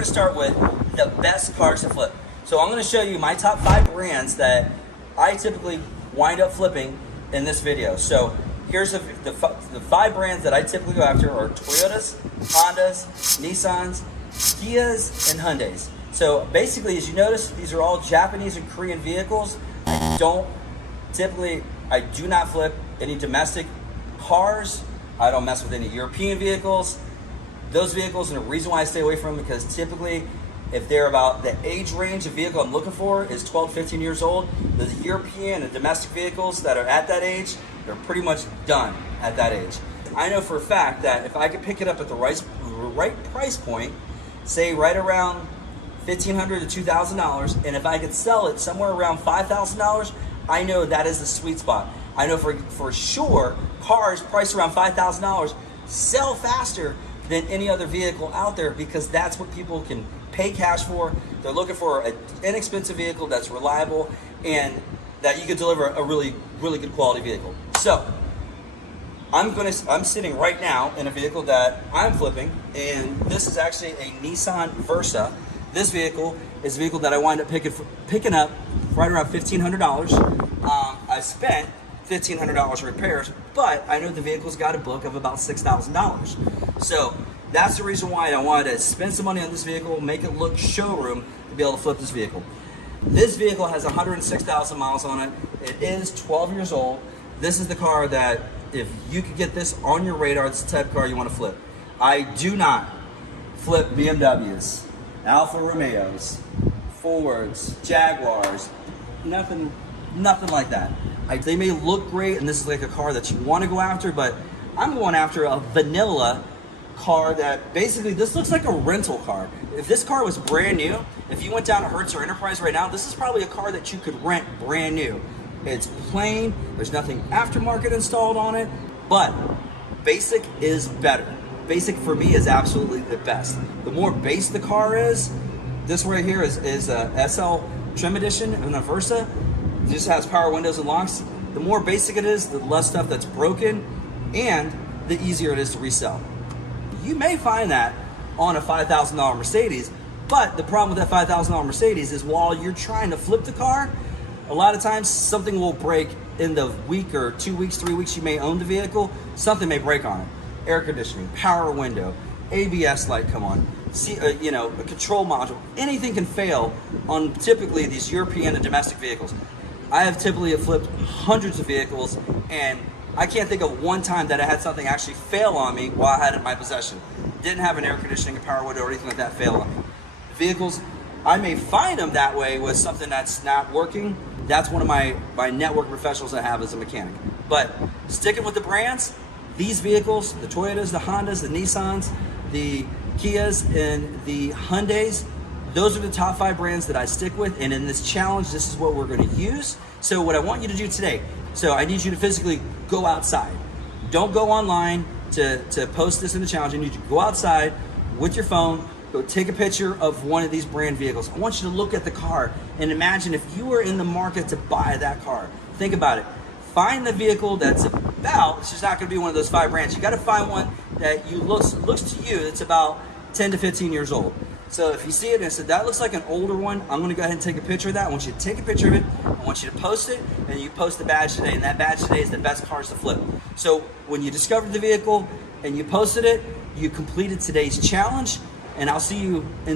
gonna start with the best cars to flip. So I'm gonna show you my top 5 brands that I typically wind up flipping in this video. So here's the 5 brands that I typically go after are Toyotas, Hondas, Nissans, Kias, and Hyundais. So basically, as you notice, these are all Japanese and Korean vehicles. I do not flip any domestic cars. I don't mess with any European vehicles. Those vehicles, and the reason why I stay away from them, because typically, if they're about the age range of vehicle I'm looking for is 12, 15 years old, the European and domestic vehicles that are at that age, they're pretty much done at that age. I know for a fact that if I could pick it up at the right price point, say right around $1,500 to $2,000, and if I could sell it somewhere around $5,000, I know that is the sweet spot. I know for sure cars priced around $5,000 sell faster than any other vehicle out there, because that's what people can pay cash for. They're looking for an inexpensive vehicle that's reliable and that you can deliver a really, really good quality vehicle. So I'm sitting right now in a vehicle that I'm flipping, and this is actually a Nissan Versa. This vehicle is a vehicle that I wind up picking up right around $1,500. I spent $1,500 repairs, but I know the vehicle's got a book of about $6,000. So that's the reason why I wanted to spend some money on this vehicle, make it look showroom to be able to flip this vehicle. This vehicle has 106,000 miles on it. It is 12 years old. This is the car that, if you could get this on your radar, it's the type of car you want to flip. I do not flip BMWs, Alfa Romeos, Fords, Jaguars, nothing like that. They may look great, and this is like a car that you want to go after, but I'm going after a vanilla car that basically, this looks like a rental car. If this car was brand new, if you went down to Hertz or Enterprise right now, this is probably a car that you could rent brand new. It's plain, there's nothing aftermarket installed on it, but basic is better. Basic for me is absolutely the best. The more base the car is, this right here is a SL Trim Edition in a Versa. It just has power windows and locks. The more basic it is, the less stuff that's broken, and the easier it is to resell. You may find that on a $5,000 Mercedes, but the problem with that $5,000 Mercedes is while you're trying to flip the car, a lot of times something will break in the week or 2 weeks, 3 weeks you may own the vehicle. Something may break on it. Air conditioning, power window, ABS light come on, a control module. Anything can fail on typically these European and domestic vehicles. I have typically flipped hundreds of vehicles, and I can't think of one time that I had something actually fail on me while I had it in my possession. Didn't have an air conditioning, a power window, or anything like that fail on me. Vehicles, I may find them that way with something that's not working. That's one of my network professionals I have as a mechanic. But sticking with the brands, these vehicles, the Toyotas, the Hondas, the Nissans, the Kias, and the Hyundais, those are the top 5 brands that I stick with. And in this challenge, this is what we're going to use. So what I want you to do today, so I need you to physically go outside. Don't go online to post this in the challenge. I need you to go outside with your phone, go take a picture of one of these brand vehicles. I want you to look at the car and imagine if you were in the market to buy that car. Think about it. Find the vehicle that's about, it's just not going to be one of those 5 brands. You got to find one that looks to you that's about 10 to 15 years old. So if you see it and said, that looks like an older one, I'm going to go ahead and take a picture of that. I want you to take a picture of it. I want you to post it, and you post the badge today. And that badge today is the best cars to flip. So when you discovered the vehicle and you posted it, you completed today's challenge, and I'll see you in